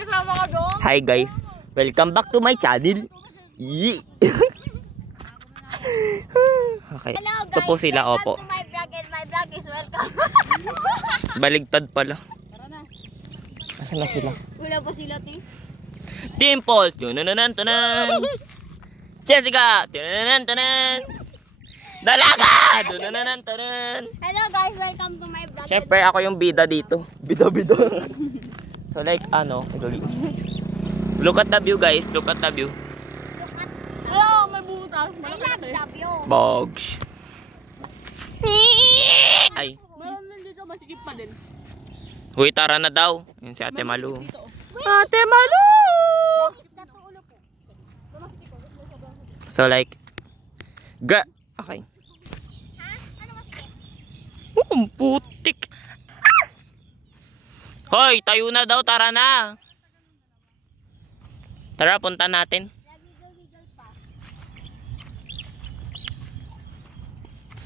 kasama ka doon. Hi guys, welcome back to my channel. Yee. Okay. Hello guys, Ito po sila, opo. welcome to my vlog and my vlog is welcome. Baligtad pala. Asan na sila? Wala pa sila, T. Dimple! Tunananan! Jessica! Tunananan! Dalaga! Tunananan! Hello guys, welcome to my vlog. Siyempre ako yung bida dito. Bida. So like ano, look at the view guys, look at the view. Hello, may butas. I love you. Bogs. Ay. Meron din dito, masikip pa din. Huy, tara na daw. Yun si Ate Malu. Dito. Ate Malu! So like, okay. Oh, putik. Hoy, tayo na daw, tara na. Tara, punta natin.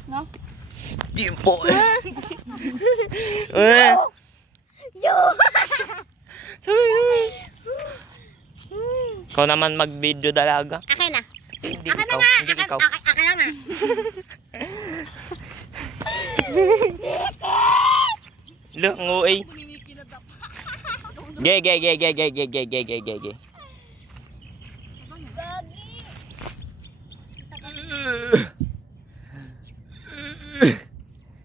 No? Dimple. Yo! Ikaw naman mag-video dalaga. Akin na. Hindi Akin na ikaw. nga. Hindi ikaw. Akin na nga. Look, nguay. Ge.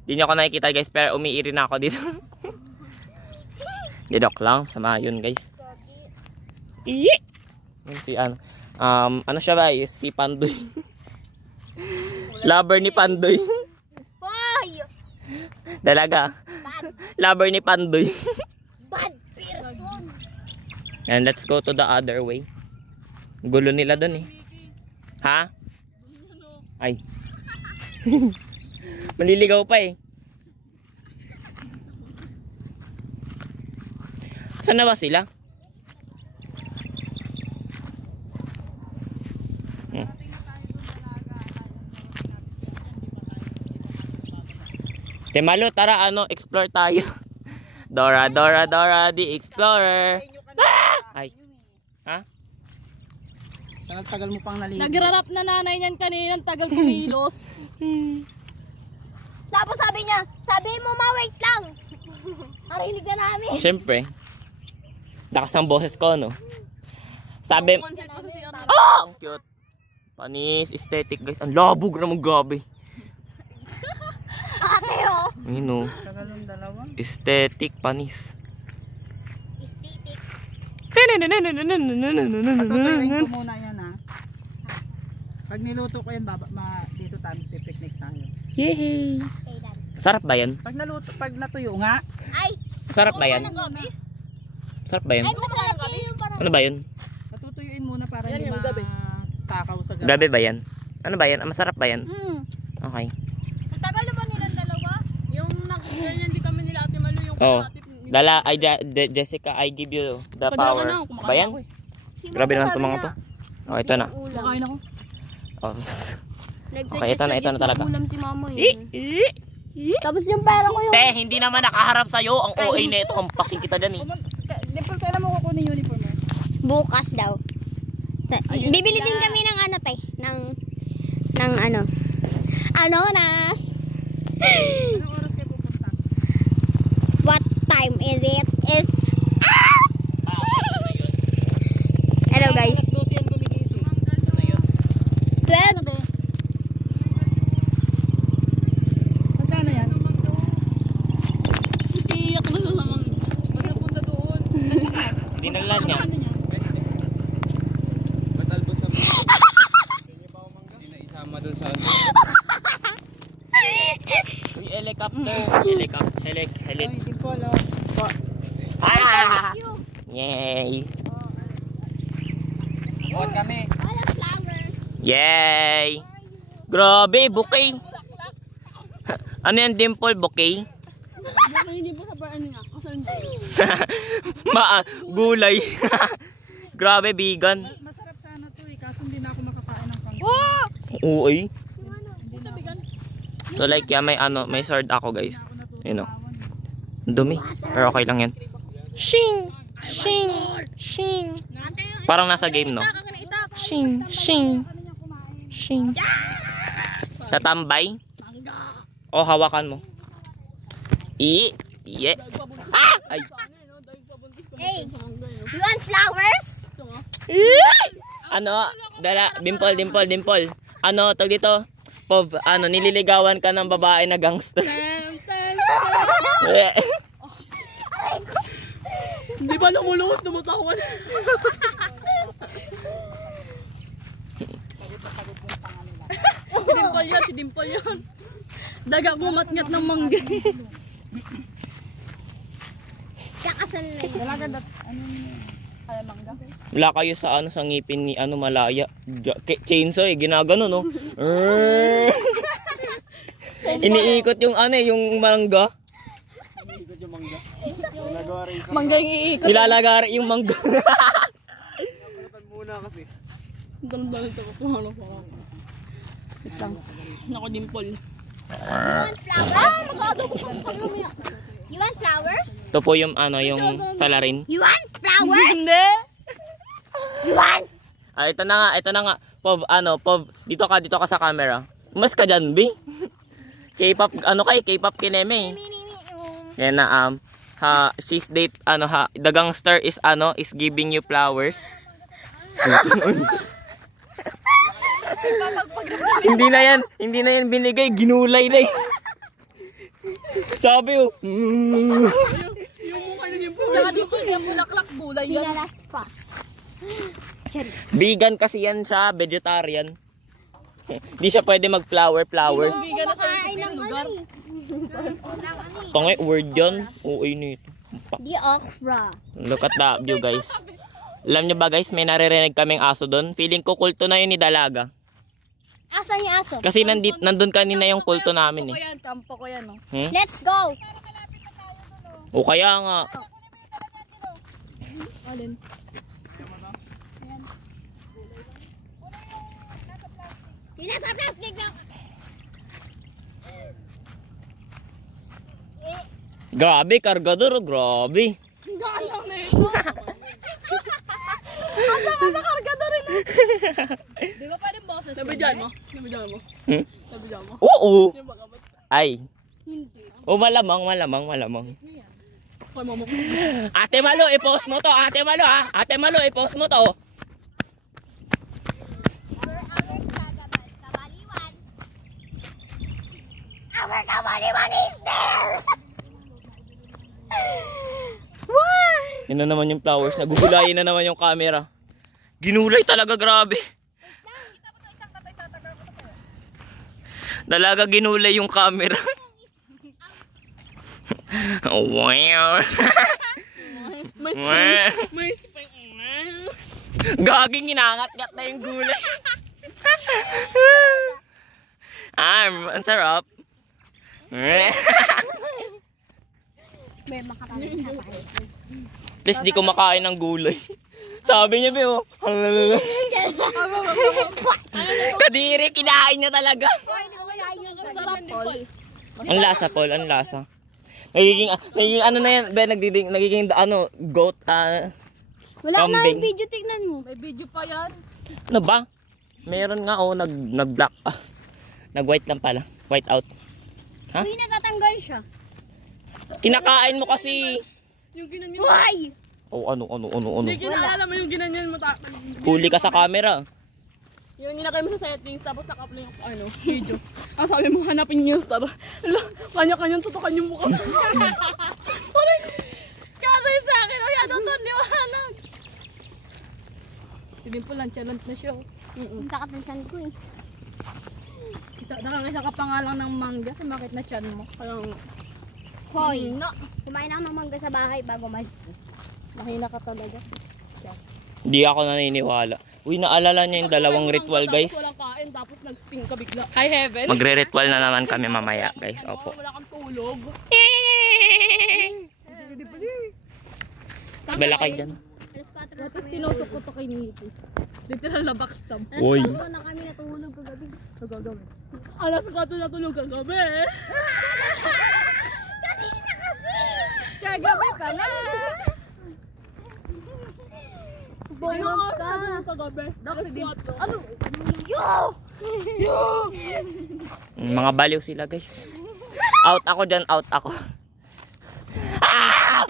Di nyo ako nakikita guys, pero umiiri na ako dito. Didok lang, sama yun guys. Iye! Yun si ano. Ano siya ba? Si Pandoy. Lover ni Pandoy. Boy! Dalaga. Bad. Lover ni Pandoy. Bad person. And let's go to the other way. Gulo nila dun eh. Ha? Ay. Maliligaw pa eh. Saan na ba sila? Temalo, tara ano, explore tayo. Dora the Explorer. Ah! Ay. Ha? Tagal mo pang naligo. Nagrarap na nanay niyan kanina, tagal kumilos. Tapos sabi niya, sabi mo wait lang. Marinig na namin. Siyempre. Lakas ang boses ko, no? Sabi, Concert ko si Ana. oh! Ang cute. Panis, aesthetic guys. Ang labog naman gabi. Ate oh. Ayun, no? Tagal ng dalawa. Aesthetic, panis. Aesthetic. Patutuin ko muna yan ha. Pag niluto ko yan, dito tayo, pipiknik tayo. Yehey! Okay, done. Sarap ba yan? Pag natuyo nga, Ay! Sarap ba yan? Gabi. Sarap ba yan? Ay, masarap yun yung parang... Ano ba yun? patutuyuin muna para Yan hindi yung gabi. matakaw sa gabi. Gabi ba yan? Ano ba yan? Masarap ba yan? Okay. Ang tagal na ba nilang dalawa? Yung ganyan di kami nila Ate Malu, yung Oh. kapatid ni- Dala, Jessica, I give you the Padala ka power. na, kumakain Ba yan? ako eh. Grabe naman itong mga to. Oh, ito na. Kumakain ako. Oh. Nag-suggest Okay, ito na talaga. ulam si mama yun. Eh. Tapos yung pera ko yung... Te, hindi naman nakaharap sa'yo. Ang OA na ito. Hampasin kita dyan eh. Dimple, kailan mo kukunin yung uniform mo? Bukas daw. Bibili din kami ng ano tay, ng ano. Nas. Anong oras kayo pupunta? What time is it? Hello guys. 12 yan gumigising. 12. Magkano yan? Iiyak na sa naman. Magpunta doon. Dinala niya. Matalbos sa mga. Hindi pa umangga. Hindi na isama doon sa ano. Uy, helicopter. Helic. Ay, Dimple, Ah! Thank you. Yay! Buwan kami. Wala flower. Yay! Grabe, bouquet. Ano yan, Dimple? Bouquet? Baka hindi po sa bar ano nga. Asan dyan? Gulay. Grabe, vegan. masarap sana to eh, kaso hindi na ako makakain ng pang. Oh! Uy. Ito bigan. So like, yeah, may sword ako guys. You know. Dumi. Pero okay lang yan. Shing! Shing! Shing! Parang nasa game, no? Shing! Shing! Shing! Tatambay? O, hawakan mo. Iye! Ah! Ay! Hey, you want flowers? Ano? Dimple. Ano, tag dito? Pov, ano, nililigawan ka ng babae na gangster. Di ba namuluot? Namatawan. Si Dimple yan. Daga mo matngat ng mangga. Kakasal na yun. Wala kayo sa ano sa ngipin ni ano malaya. Chainsaw ginagano no. Iniikot yung ano yung mangga. Mangga yung iikot. Nilalagari yung mangga. Muna kasi. Dalang ito ko ano pa ako. Itang. Nako Dimple. You want flowers? Ito po yung ano yung salarin. You want flowers? Hindi. You want? Ah, ito na nga. Pov, dito ka sa camera. Mas ka dyan, B. K-pop, K-pop kineme. Yan na, she's date, the gangster is, is giving you flowers. Hindi na yan binigay, ginulay na yun. Sabi oh. Yung mukha na yung pula. Dimple yung bulaklak bulay yan. Pinalaspas. Vegan kasi yan siya, vegetarian. Hindi siya pwede mag-flowers. Biga na sa Kain ng lugar. Tangay, word yan. Oo, nito. Di okra. Look at that view, guys. Alam niyo ba, guys, may naririnig kaming aso doon. Feeling ko kulto na yun ni Dalaga. Asan yung aso? Kasi nandun kanina yung kulto namin eh. Kampo ko yan, no? Let's go. O kaya nga. Alin? Yung nasa plastic na. Grabe, kargador. Grabe. Galang na ito. Ang nakarga na rin. Di ba pwede boses? Nabidyan mo? Nabidyan mo? Oo. Yung baka ba't? Ay. Hindi. O malamang. Kay mama mo. Ate Malo, i-post mo to. Ate Malo, i-post mo to. Our kabaliwan is there! What? Yan na naman yung flowers. Nagugulayin na naman yung camera. Ginulay talaga, grabe. Dalaga ginulay yung camera. Oh, wow. May spring. Gaging inangat-ngat na yung gulay. Ang sarap. May makatabi sa pahay. Please di ko makain ng gulay. Sabi niya, Beo. Kadiri, kinain niya talaga. Sarap, Paul. Ang lasa, Paul, ang lasa. Nagiging ano na yan, Be, nagiging goat, Wala na kambing. yung video, tignan mo. May video pa yan. Ano ba? Meron nga, nag-black. Nag-white lang pala. White out. Ha? Uy, natatanggal siya. Kinakain mo kasi. Yung ginanyan. Why? Oh, ano. Hindi kinaalala mo yung ginanyan mo. Huli ka sa camera. Yung nilagay mo sa settings, tapos nakapla yung video. Ang sabi mo, hanapin yung star. Kanya-kanyang tutukan yung mukha. Kasi sa akin, ay ano to, liwanag. Hindi po lang, challenge na siya. Nakatansan ko eh. Nakangisa ka pa nga lang ng mangga, sumakit na chan mo. Parang, Hoy, mahina. kumain ako ng mangga sa bahay bago malis. Mahina ka talaga. Hindi ako naniniwala. Uy, naalala niya yung dalawang ritual, guys. Tapos walang kain, tapos nag-sting ka bigla. Kay Heaven. Magre-ritual na naman kami mamaya, guys. Opo. Wala kang tulog. Balakay dyan. Alas 4 na What if kami. tinusok ko to kay Niti? Literal na backstab. Alas Uy. 4 na kami natulog kagabi. Kagabi. Alas ka to natulog kagabi. Kanina kasi! Kagabi pa na. Bonus ka. Ano? Mga baliw sila guys. Out ako dyan, out ako. Ah!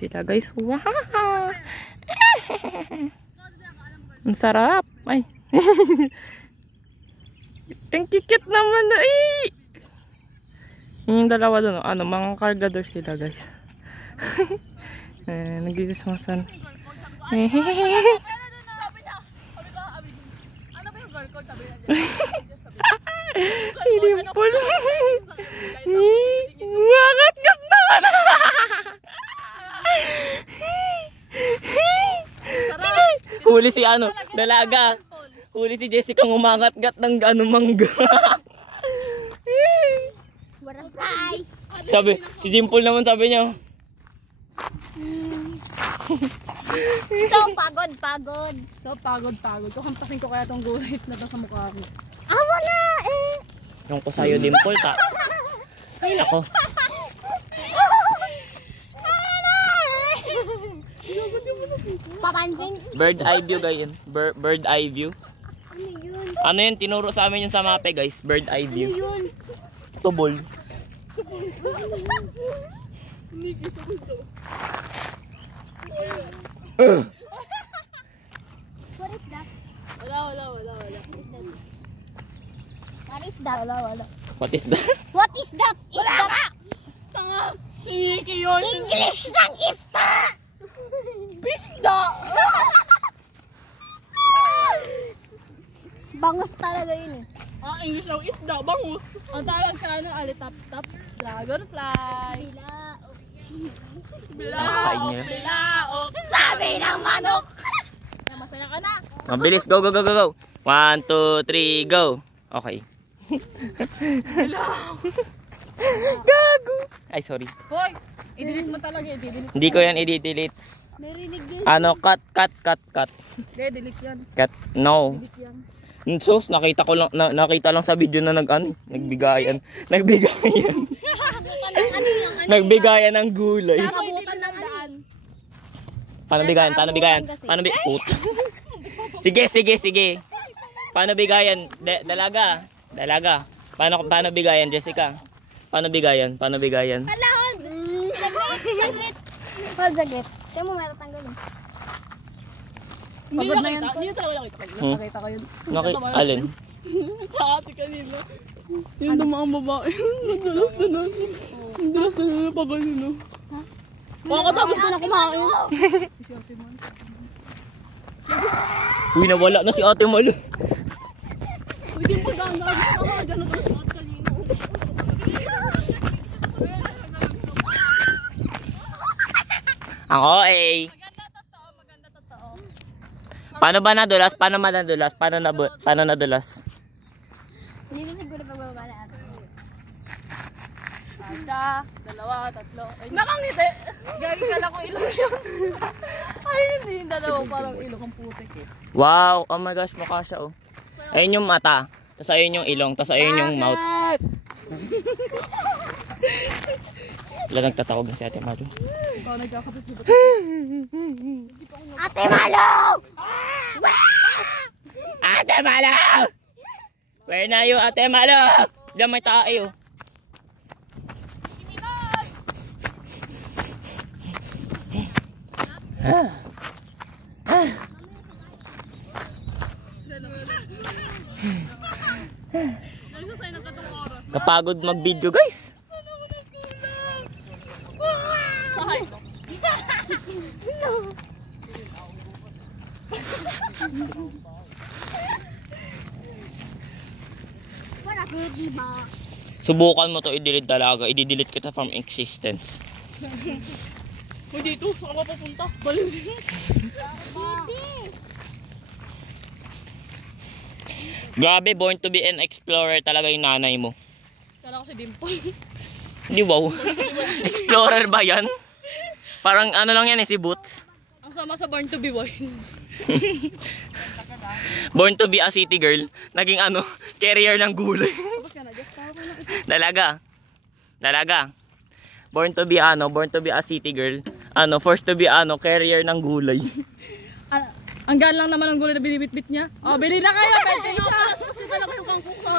Sila guys. Wow! Ang sarap. Ay. Ang kikit naman na yung dalawa doon, ano, mga cargador sila guys. Nagigismasan. Ano ba yung girl code? Sabi niya. Dimple. Wangat-gat naman. Huli si ano, dalaga. Huli si Jessica umangat-gat ng ano mangga. Butterfly. Sabi, si Dimple naman sabi niya. So, pagod. So, pagod. Kukampasin ko kaya tong guhit na to sa mukha ko. Ah, wala eh. Yung ko sa'yo, Dimple, ta. Ay, nako. Papansin? Bird eye view, guys. Bird eye view. Ano yun? Ano yun? Tinuro sa amin yun sa mape, guys. Bird eye Ano view. yun? Tubol. What is that? Wala. What is that? Wala. What is that? What is that? Is that Tanga! Siniki yun! English ng isda? Bisda! Bangus talaga yun eh. English ng isda, bangus. Ang tawag sa ano, alitap-tap, dragonfly. Nakain niya. Bilaok. Sabi ng manok! Masaya ka na. Mabilis. Go. 1, 2, 3, go. Okay. Gago. Ay, sorry. Hoy, i-delete mo talaga, i-delete. Hindi ko yan i-delete. Narinig yun. Ano, cut. Hindi, delete yan. Cut. No. Delete yan. Sus, nakita ko lang nakita lang sa video na nagbigayan. Nagbigayan ng gulay. Nakabutan ng daan. Paano bigayan? Sige. Paano bigayan? Dalaga. Paano bigayan, Jessica? Paano bigayan? Palahod! Saglit. Huwag saglit. Kaya mo meron tanggalin. Hindi Pagod na nakita. yan. Hindi talaga nakita. Nakita ko yun. Alin? Sa ate kanina. Yung dumaang babae. Nagdalas na pa kanina. Pakatapos ko na kumain. Uy, nawala na si Ate Malo. Uy, di pa gano'n. Gano'n ka sa ate kanina. Ang OA. Maganda totoo. Paano ba nadulas? Paano nadulas? Hindi ko siguro pagbaba na ate. Isa, dalawa, tatlo. Nakangiti! Gagi ka lang kung ilong yun. Ay, hindi yung dalawa. Parang ilong ang putik eh. Wow, oh my gosh, mukha siya oh. Ayun yung mata, tapos ayun yung ilong, tapos ayun yung mouth. Wala nagtatawag na si Ate Malo. Ikaw nagkakapit dito. Ate Malo! Ate Malo! Where na you, Ate Malo? Diyan may tayo. Nagsasay ng katong oras. Kapagod mag-video guys. Sahay. Wala ko, diba? Subukan mo to i-delete talaga. I-delete kita from existence. Uy, dito. Saan ka papunta? Baliw din. Grabe, born to be an explorer talaga yung nanay mo. Kala ko si Dimple. Hindi wow. Explorer ba yan? Parang ano lang yan eh, si Boots. Ang sama sa Born to be Wild. Born to be a city girl. Naging ano, carrier ng gulay. Dalaga. Dalaga. Born to be a city girl. Forced to be carrier ng gulay. Ang gaan lang naman ang gulay na binibitbit niya. Oh, bili na kayo. Pwede nga pala. Isa lang yung kangkong ko.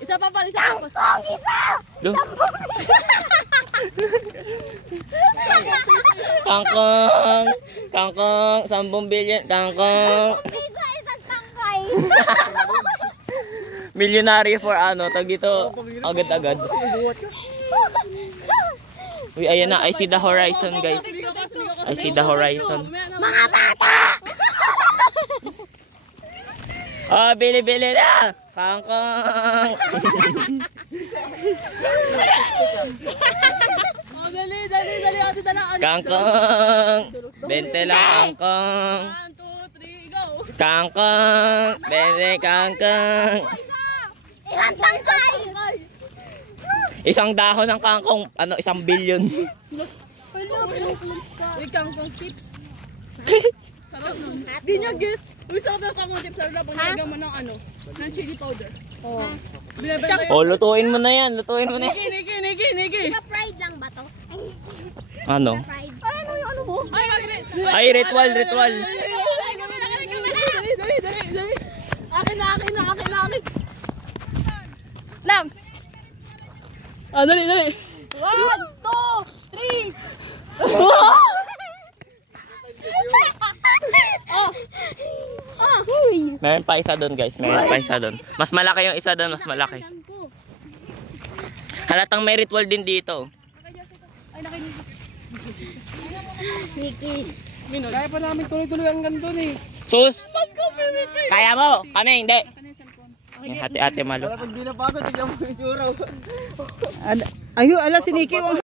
Isa pa pala. Isa pa pala. Go. Kangkong. Kangkong. 10 billion. Kangkong. Piso, isang tangkay. Millionary for tag dito. Agad-agad. Uy, ayan na. I see the horizon, guys. I see the horizon. Mga bata! Oh, bili-bili na! Kangkong! Oh, dali. Ate, dala. Kangkong! 20 lang, kangkong! 1, 2, 3, go. Kangkong! 20 kangkong! Isang tangkay! Isang dahon ng kangkong, 1 billion. Uy, kangkong chips. Sarap nun. Di niya gets. Uy, sarap ng kangkong chips. Sarap pag nilagyan mo ng chili powder. Oh. Binibenta Oh, lutuin mo na yan. Lutuin mo na yan. Niki. Fried lang ba to? Ano? Fried. Ano mo? Ay, ritual. Dali. Akin na. Lam! Ah, dali. 1, 2, 3! Meron pa isa doon, guys. Meron pa isa doon. Mas malaki yung isa doon. Mas malaki. Halatang may ritual din dito. Niki. Kaya pa namin tuloy-tuloy hanggang doon eh. Sus! Kaya mo! Kami, hindi. Yung hati-hati malo. Pag di napagod, tignan mo yung tsura. Ayun, ala si Nikki.